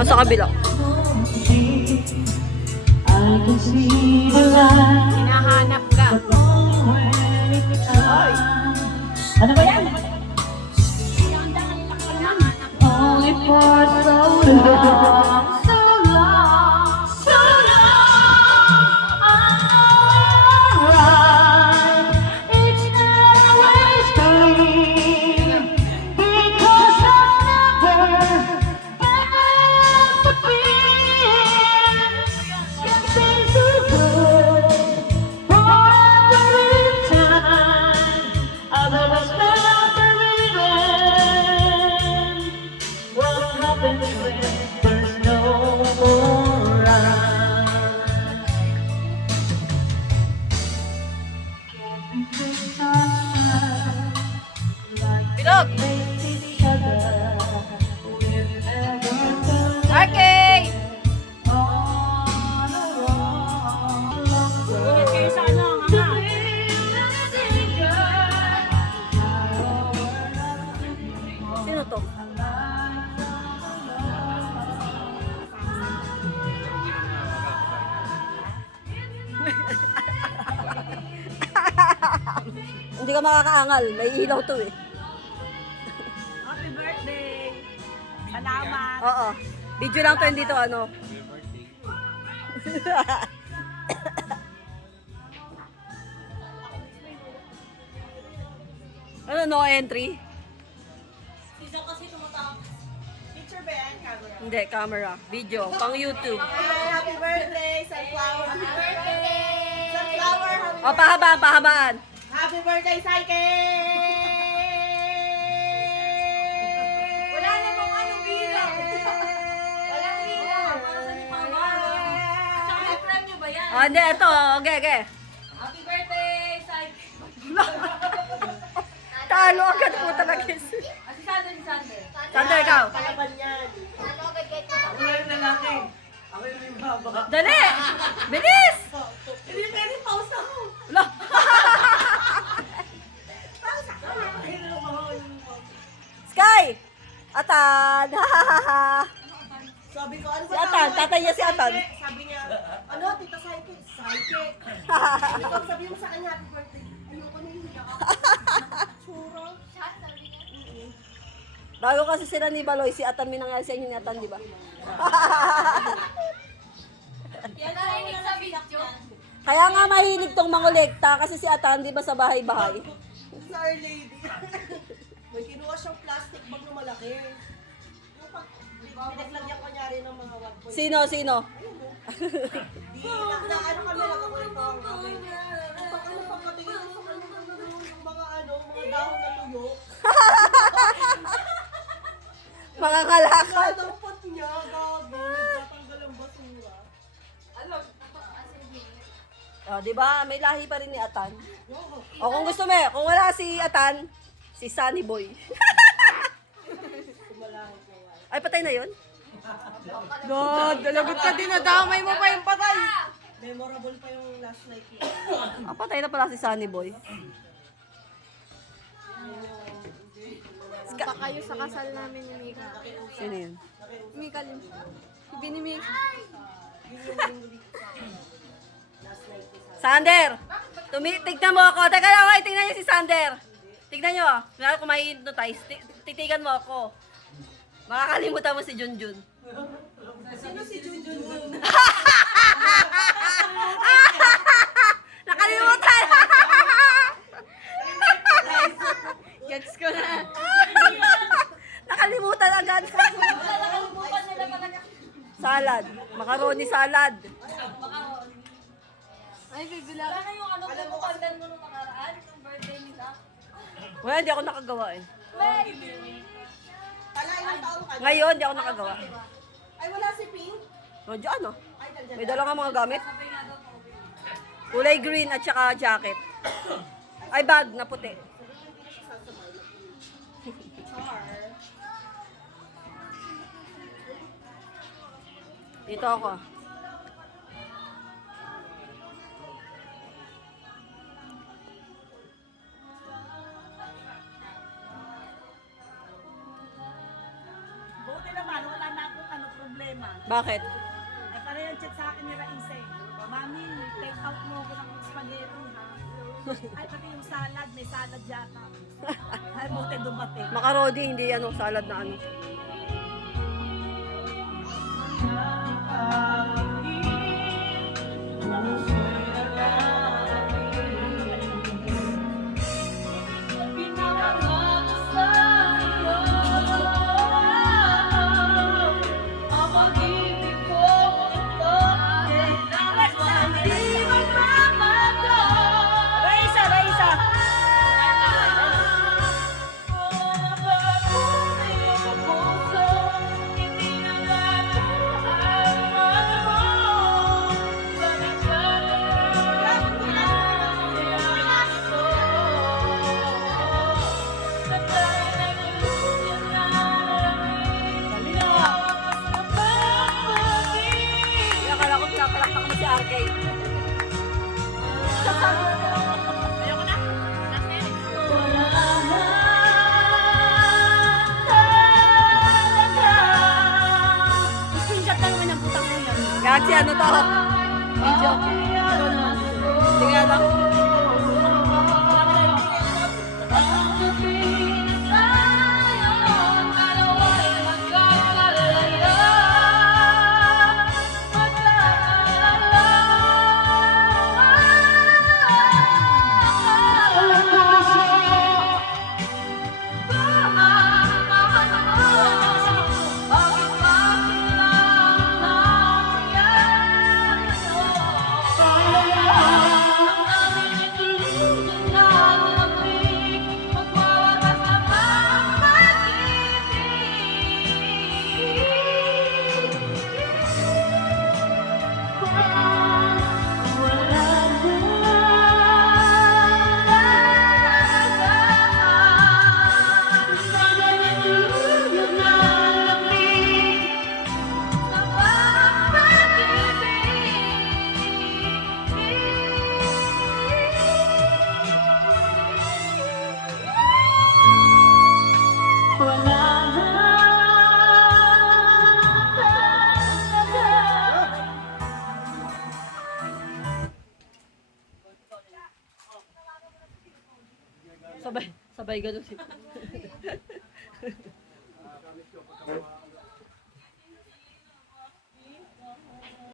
Nasa kabila. Hinahanap ka. Hoy. Ano ba yan? Only for so long, so long, so long. Alright, it's always been because I never felt the fear. Can seem so good forever in time. Although I spent the ribbon. What happens when there's no more rhyme? Can we fix ourselves like Bilog! we face each other? We've never done Okay! on our own. Ingat kayo sa ano, hanga. Sino to? Hindi ka makakaangal. May ilaw to eh. Happy birthday. Salamat. Oo. Video lang to, hindi to ano. Ano, no entry? Picture ba yan, camera? Hindi, camera. Video. Pang YouTube. Happy birthday, Sunflower. Happy birthday. Sunflower, happy O, pahabaan, pahabaan. Happy birthday, Saike! Wala namang ano bilang. Walang bilang. Tsaka i-prime nyo ba yan? O, hindi, ito. Okay, okay. Happy birthday, Saike! Talo agad po talaga. Si Sander, si Sander. Sander, ikaw. Kalaban yan. Ako na yung lalaki. Ako yung baba. Dali! Bilis! Hindi pwede pause ako. Lo. Sky! Atan! Sabi ko, ano Si Atan, tatay niya si Atan. Sabi niya, ano, tita Saike? Saike. Ikaw sabi mo sa kanya, happy birthday. Ayoko na yung hiya ako. Tsura. Bago kasi sila ni Baloy, si Atan minangyari sa inyo ni Atan, di ba? Yan narinig sa video. Kaya nga mahilig tong mangolekta kasi si Atan, di ba sa bahay-bahay? Sa Our Lady. May kinuha siyang plastic bag na malaki. Pinaglagyan ko niya rin ng mga 1 Sino, sino? Di, na ano kami lang ako ito ang kami. Pag ano pagkatingin mo sa kanya yung mga ano, mga dahon na tuyo. Mga kalakal. Dapat niya, gabi, nagtatanggal ang basura. Alam, O, di ba? May lahi pa rin ni Atan. O, kung gusto mo, kung wala si Atan, si Sunny Boy. Ay, patay na yun? God, dalagot ka din, nadamay mo pa yung patay. Memorable pa yung last night niya. Ah, patay na pala si Sunny Boy. Pa kayo sa kasal namin ni Mika. Sino yun? Mika Lim. Binimik. Sander! Tignan mo ako. Teka lang, okay, tignan niyo si Sander. Tignan niyo. Kaya kung may hypnotize, titigan mo ako. Makakalimutan mo si Junjun. Sino si Junjun? Nakalimutan! Gets ko na. Nakalimutan agad. Salad. Macaroni salad. Ay, bibila. Wala, hindi ako nakagawa eh. Pala, ilang taon ka? Ngayon, hindi ako nakagawa. Ay, wala si Pink? O, dyan oh. Ay, nandyan. May dala nga mga gamit. Kulay green at saka jacket. Ay, bag na puti. Dito ako. Buti naman, wala na akong ano problema. problema. Bakit? Ay pareho yung chat sa akin ni Raisa eh. Mami, take out mo ko ng spaghetti ha. Ay pati yung salad, may salad yata. Ay buti dumating. Macaroni, hindi ano, salad na ano. Raisa, Raisa! Akala ko pinapalakpak mo si RK. Ayoko na. Screenshot na naman ang putang mo yan. Gagsi, ano to? Video. Tingnan lang. Sabay ganun si